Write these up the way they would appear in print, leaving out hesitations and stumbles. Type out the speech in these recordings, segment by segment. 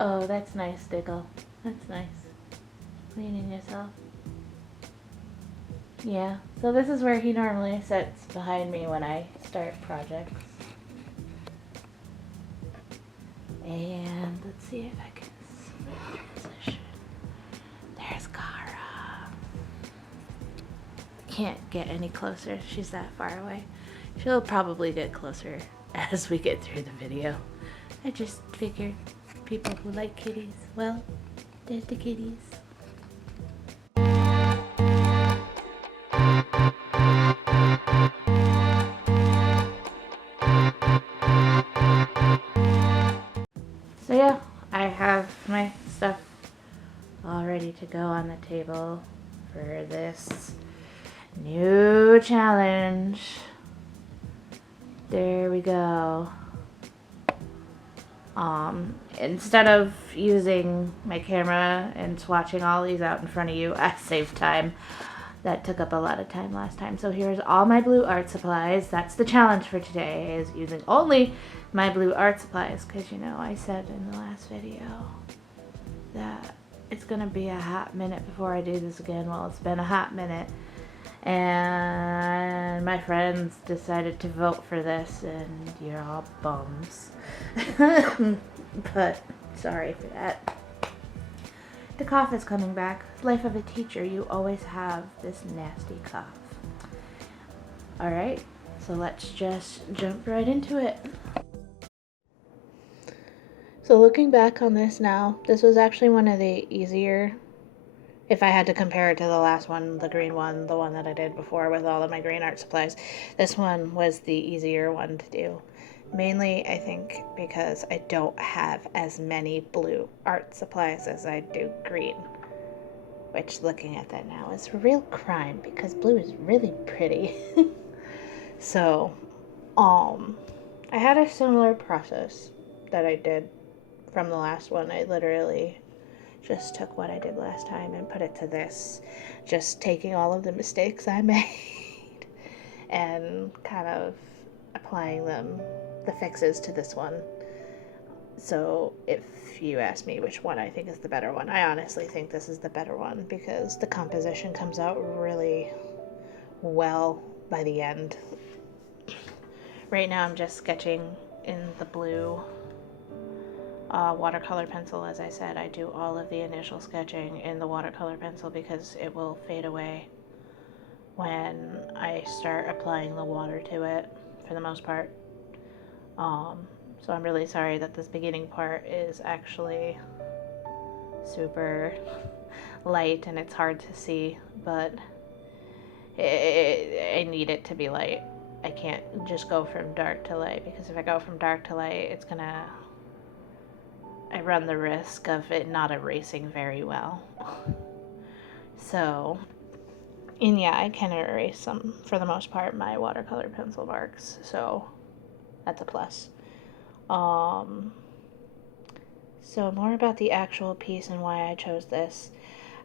Oh, that's nice, Diggle. That's nice. Cleaning yourself. Yeah, so this is where he normally sits behind me when I start projects. And let's see if I can transition. There's Kara. Can't get any closer. She's that far away. She'll probably get closer as we get through the video. I just figured people who like kitties, well, there's the kitties. So yeah, I have my stuff all ready to go on the table for this new challenge. There we go. Instead of using my camera and swatching all these out in front of you, I saved time. That took up a lot of time last time. So here's all my blue art supplies. That's the challenge for today, is using only my blue art supplies, because you know I said in the last video that it's gonna be a hot minute before I do this again. Well, it's been a hot minute, and my friends decided to vote for this, and you're all bums. But sorry for that. The cough is coming back. Life of a teacher, you always have this nasty cough. Alright, so let's just jump right into it. So looking back on this now, this was actually one of the easier, if I had to compare it to the last one, the green one, the one that I did before with all of my green art supplies, this one was the easier one to do. Mainly, I think, because I don't have as many blue art supplies as I do green. Which, looking at that now, is a real crime, because blue is really pretty. So, I had a similar process that I did from the last one. I literally just took what I did last time and put it to this. Just taking all of the mistakes I made and kind of applying them, the fixes, to this one. So if you ask me which one I think is the better one, I honestly think this is the better one, because the composition comes out really well by the end. Right now I'm just sketching in the blue watercolor pencil. As I said, I do all of the initial sketching in the watercolor pencil because it will fade away when I start applying the water to it, for the most part. So I'm really sorry that this beginning part is actually super light and it's hard to see, but I need it to be light. I can't just go from dark to light, because if I go from dark to light, I run the risk of it not erasing very well. So, and yeah, I can erase some, for the most part, my watercolor pencil marks, so that's a plus. So more about the actual piece and why I chose this.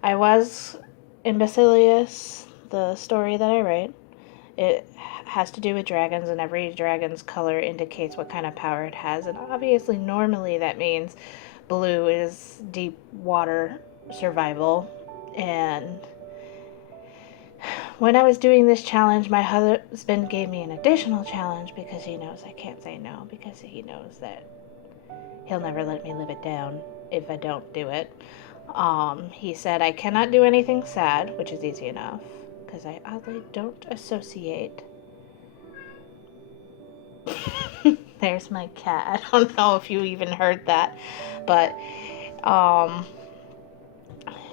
I was in Basilius, the story that I write. It has to do with dragons, and every dragon's color indicates what kind of power it has. And obviously, normally that means blue is deep water survival. And when I was doing this challenge, my husband gave me an additional challenge, because he knows I can't say no, because he knows that he'll never let me live it down if I don't do it. He said I cannot do anything sad, which is easy enough, because I oddly don't associate. There's my cat. I don't know if you even heard that, but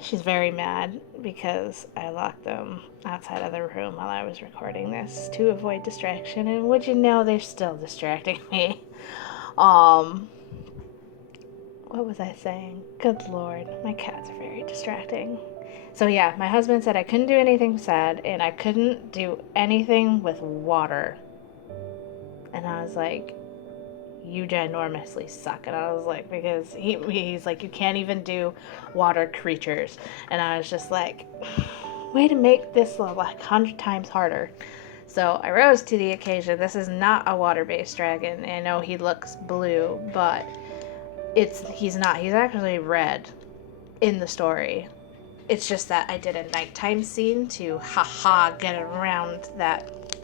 she's very mad because I locked them outside of the room while I was recording this to avoid distraction, and would you know, they're still distracting me. What was I saying? Good Lord, my cats are very distracting. So yeah, my husband said I couldn't do anything sad, and I couldn't do anything with water. And I was like, you ginormously suck. And I was like, because he's like, you can't even do water creatures. And I was just like, way to make this like 100 times harder. So I rose to the occasion. This is not a water-based dragon. I know he looks blue, but he's not. He's actually red in the story. It's just that I did a nighttime scene to get around that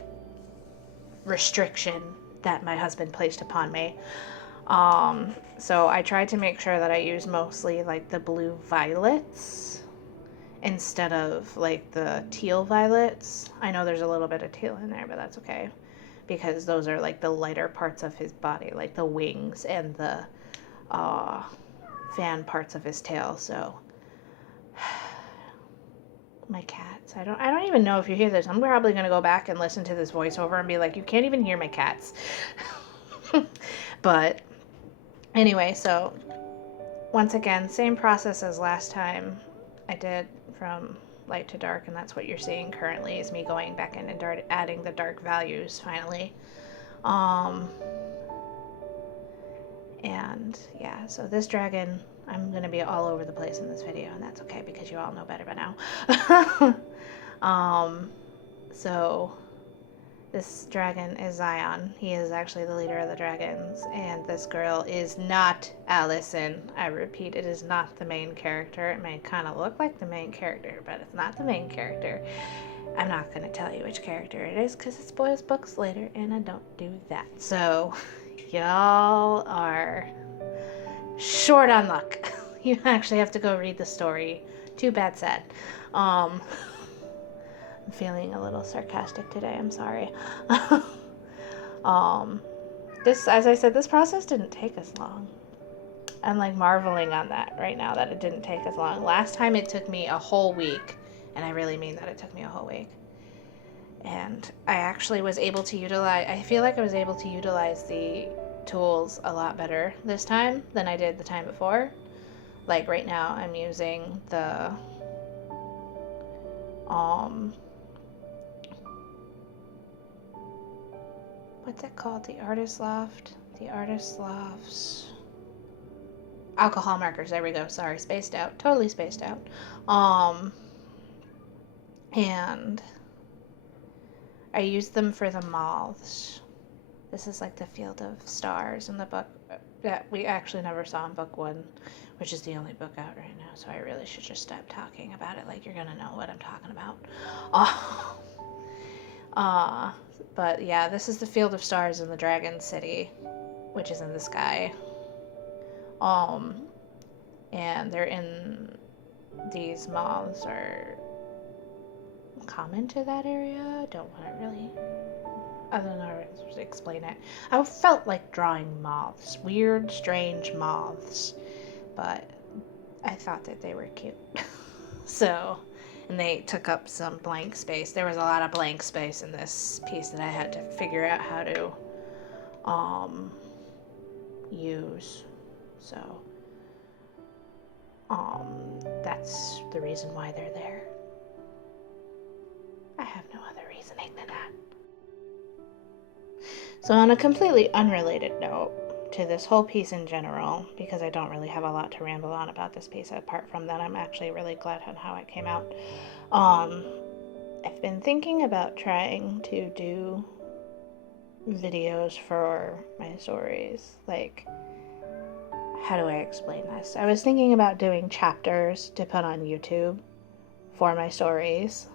restriction that my husband placed upon me. So I tried to make sure that I used mostly like the blue violets instead of like the teal violets. I know there's a little bit of teal in there, but that's okay because those are like the lighter parts of his body, like the wings and the fan parts of his tail. So my cats. I don't even know if you hear this. I'm probably gonna go back and listen to this voiceover and be like, you can't even hear my cats. But anyway, so once again, same process as last time I did from light to dark, and that's what you're seeing currently is me going back in and adding the dark values finally. And yeah, so this dragon, I'm gonna be all over the place in this video, and that's okay because you all know better by now. So this dragon is Zion. He is actually the leader of the dragons, and this girl is not Allison. I repeat, it is not the main character. It may kind of look like the main character, but it's not the main character. I'm not going to tell you which character it is because it spoils books later, and I don't do that. So y'all are short on luck. You actually have to go read the story. Too bad, sad. I'm feeling a little sarcastic today. I'm sorry. This, as I said, this process didn't take us long. I'm like marveling on that right now that it didn't take as long. Last time it took me a whole week, and I really mean that it took me a whole week. And I actually was able to utilize, I feel like I was able to utilize the tools a lot better this time than I did the time before. Like right now I'm using the what's it called? The Artist Loft's alcohol markers. There we go. Sorry, spaced out. Totally spaced out. And I used them for the moths. This is like the field of stars in the book that we actually never saw in book 1, which is the only book out right now. So I really should just stop talking about it like you're gonna know what I'm talking about. But yeah, this is the field of stars in the Dragon City, which is in the sky. And they're in, these moths are common to that area. Don't want to really, I don't know how to explain it. I felt like drawing moths, weird, strange moths, but I thought that they were cute. So, and they took up some blank space. There was a lot of blank space in this piece that I had to figure out how to use. So, that's the reason why they're there. I have no other reasoning than that. So on a completely unrelated note to this whole piece in general, because I don't really have a lot to ramble on about this piece apart from that I'm actually really glad on how it came out. I've been thinking about trying to do videos for my stories. Like, how do I explain this? I was thinking about doing chapters to put on YouTube for my stories,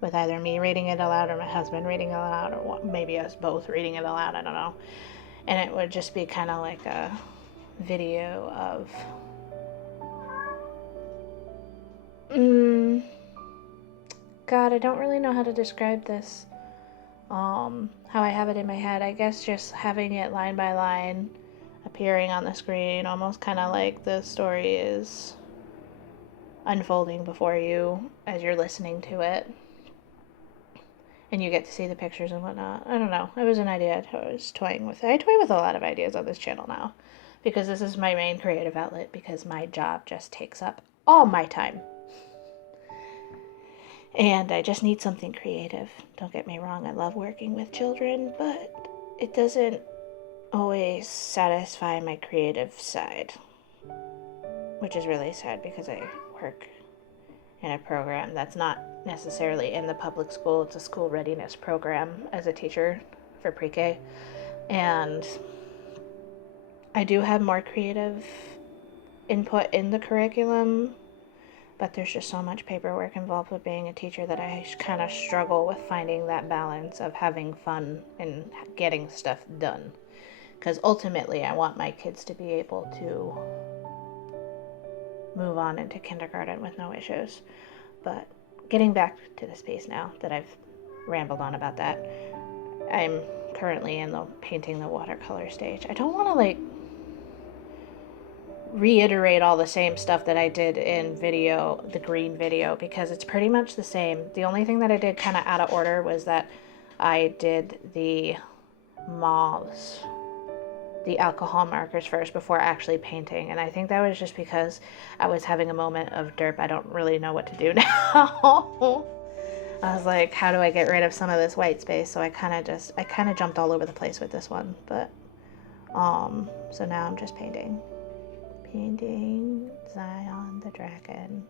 with either me reading it aloud or my husband reading it aloud, or maybe us both reading it aloud, I don't know. And it would just be kind of like a video of God, I don't really know how to describe this. How I have it in my head, I guess just having it line by line appearing on the screen, almost kind of like the story is unfolding before you as you're listening to it. And you get to see the pictures and whatnot. I don't know. It was an idea I was toying with. I toy with a lot of ideas on this channel now, because this is my main creative outlet, because my job just takes up all my time. And I just need something creative. Don't get me wrong, I love working with children, but it doesn't always satisfy my creative side, which is really sad because I work in a program that's not necessarily in the public school. It's a school readiness program as a teacher for pre-K. And I do have more creative input in the curriculum, but there's just so much paperwork involved with being a teacher that I kind of struggle with finding that balance of having fun and getting stuff done. Because ultimately, I want my kids to be able to move on into kindergarten with no issues. But getting back to the space now that I've rambled on about that, I'm currently in the painting the watercolor stage. I don't want to like reiterate all the same stuff that I did in video, the green video, because it's pretty much the same. The only thing that I did kind of out of order was that I did the mauves, the alcohol markers first before actually painting, and I think that was just because I was having a moment of derp. I don't really know what to do now. I was like, how do I get rid of some of this white space? So I kind of jumped all over the place with this one, but so now I'm just painting Zion the dragon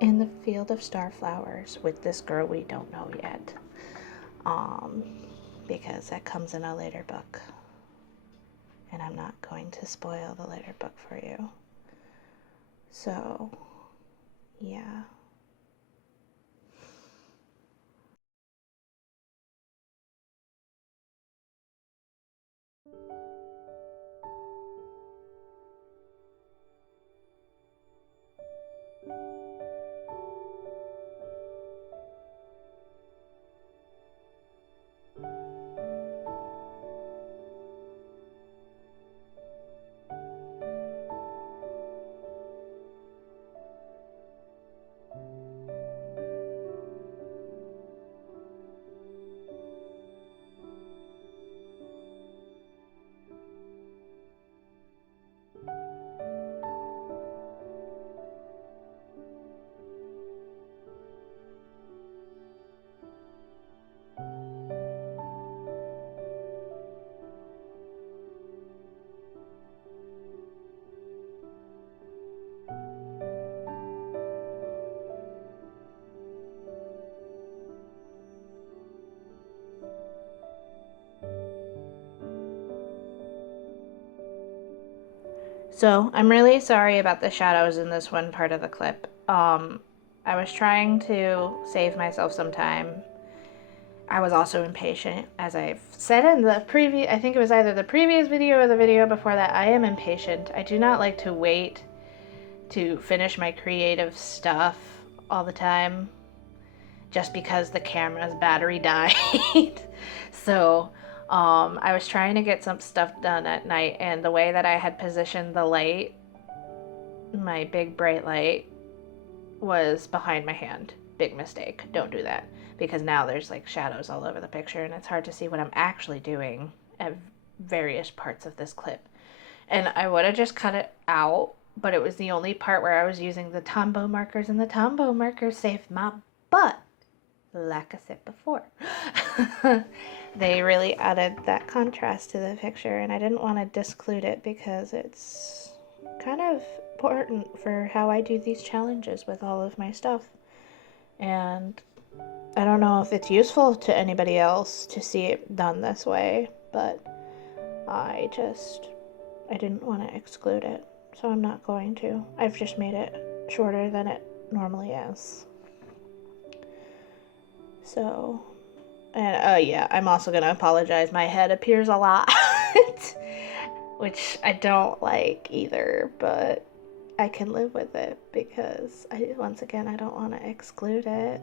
in the field of starflowers with this girl we don't know yet, because that comes in a later book, and I'm not going to spoil the later book for you. So yeah. So I'm really sorry about the shadows in this one part of the clip. I was trying to save myself some time. I was also impatient, as I've said in the previous, I think it was either the previous video or the video before that. I am impatient. I do not like to wait to finish my creative stuff all the time just because the camera's battery died. So I was trying to get some stuff done at night, and the way that I had positioned the light, my big bright light, was behind my hand. Big mistake. Don't do that, because now there's like shadows all over the picture and it's hard to see what I'm actually doing at various parts of this clip. And I would have just cut it out, but it was the only part where I was using the Tombow markers, and the Tombow markers saved my butt, like I said before. They really added that contrast to the picture, and I didn't want to disclude it because it's kind of important for how I do these challenges with all of my stuff. And I don't know if it's useful to anybody else to see it done this way, but I didn't want to exclude it, so I'm not going to. I've just made it shorter than it normally is. So, and yeah, I'm also going to apologize. My head appears a lot, which I don't like either, but I can live with it because, once again, I don't want to exclude it.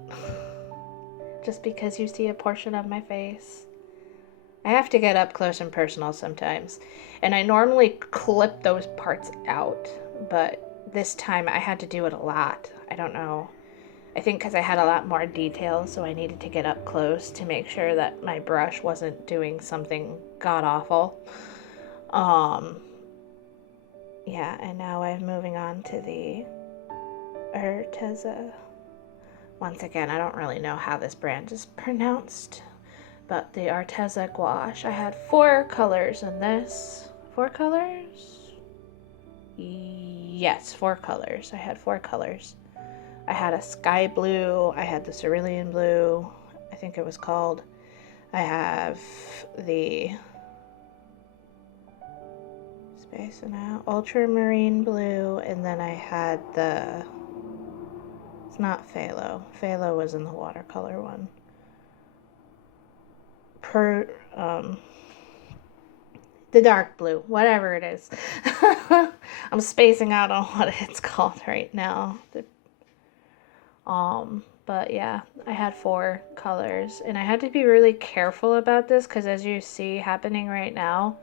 Just because you see a portion of my face. I have to get up close and personal sometimes, and I normally clip those parts out, but this time I had to do it a lot. I don't know. I think because I had a lot more detail, so I needed to get up close to make sure that my brush wasn't doing something god-awful. Yeah, and now I'm moving on to the Arteza. Once again, I don't really know how this brand is pronounced, but the Arteza gouache. I had 4 colors in this. 4 colors? Yes, 4 colors. I had 4 colors. I had a sky blue, I had the cerulean blue, I think it was called. I have the space and out ultramarine blue, and then I had the, it's not phthalo. Phthalo was in the watercolor one. The dark blue, whatever it is. I'm spacing out on what it's called right now. But yeah, I had 4 colors, and I had to be really careful about this because, as you see happening right now,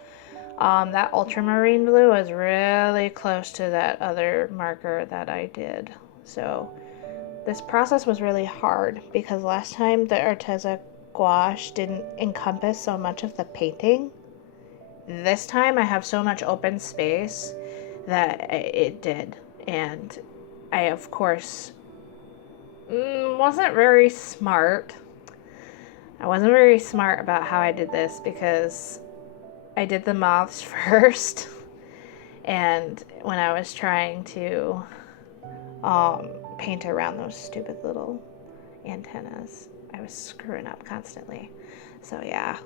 that ultramarine blue was really close to that other marker that I did. So this process was really hard because last time the Arteza gouache didn't encompass so much of the painting. This time I have so much open space that it did. And I, of course, wasn't very smart. I wasn't very smart about how I did this because I did the moths first. And when I was trying to paint around those stupid little antennas, I was screwing up constantly. So yeah,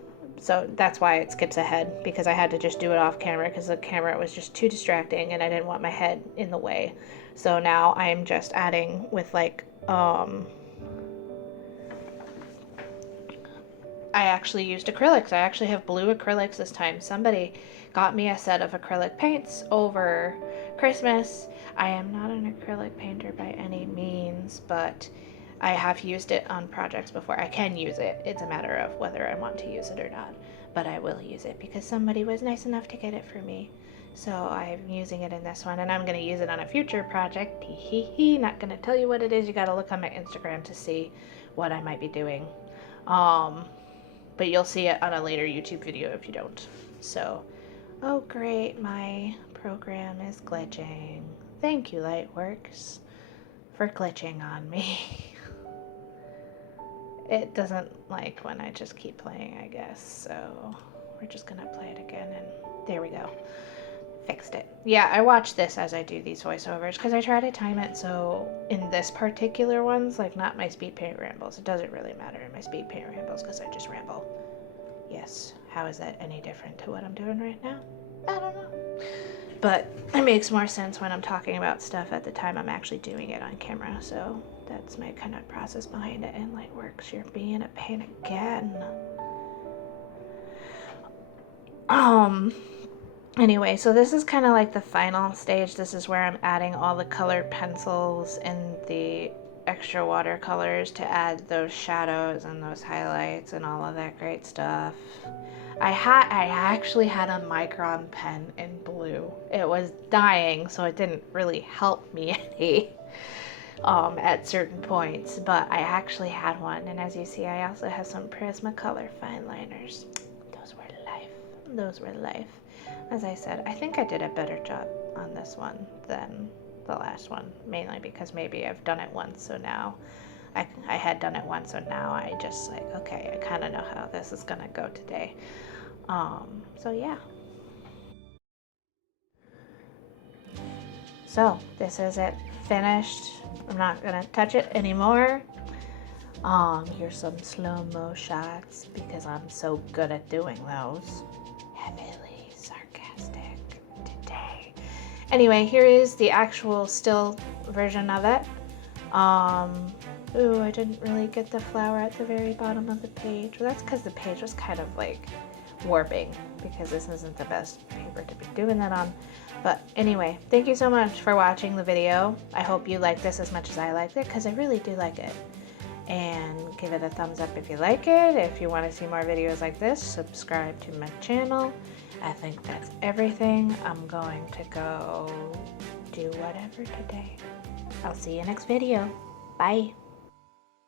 so that's why it skips ahead, because I had to just do it off camera because the camera was just too distracting and I didn't want my head in the way. So now I'm just adding with like I actually used acrylics. I actually have blue acrylics this time. Somebody got me a set of acrylic paints over Christmas. I am not an acrylic painter by any means, but I have used it on projects before. I can use it. It's a matter of whether I want to use it or not. But I will use it because somebody was nice enough to get it for me. So I'm using it in this one, and I'm going to use it on a future project. Not going to tell you what it is. You got to look on my Instagram to see what I might be doing. But you'll see it on a later YouTube video if you don't. So, oh great, my program is glitching. Thank you, Lightworks, for glitching on me. It doesn't like when I just keep playing, I guess. So we're just gonna play it again, and there we go. Fixed it. Yeah, I watch this as I do these voiceovers because I try to time it so in this particular ones, like not my speed paint rambles, it doesn't really matter in my speed paint rambles because I just ramble. Yes, how is that any different to what I'm doing right now? I don't know. But it makes more sense when I'm talking about stuff at the time I'm actually doing it on camera, so that's my kind of process behind it. And Lightworks, you're being a pain again. Anyway, so this is kind of like the final stage. This is where I'm adding all the colored pencils and the extra watercolors to add those shadows and those highlights and all of that great stuff. I actually had a micron pen in blue. It was dying, so it didn't really help me any at certain points, but I actually had one. And as you see, I also have some Prismacolor fine liners. Those were life. Those were life. As I said, I think I did a better job on this one than the last one, mainly because maybe I've done it once, so now I had done it once, so now I just like, okay, I kind of know how this is gonna go today. So yeah. So this is it, finished. I'm not gonna touch it anymore. Here's some slow-mo shots because I'm so good at doing those. Heavily sarcastic today. Anyway, here is the actual still version of it. Ooh, I didn't really get the flower at the very bottom of the page. Well, that's because the page was kind of like warping because this isn't the best paper to be doing that on. But anyway, thank you so much for watching the video. I hope you like this as much as I liked it because I really do like it. And give it a thumbs up if you like it. If you want to see more videos like this, subscribe to my channel. I think that's everything. I'm going to go do whatever today. I'll see you next video. Bye.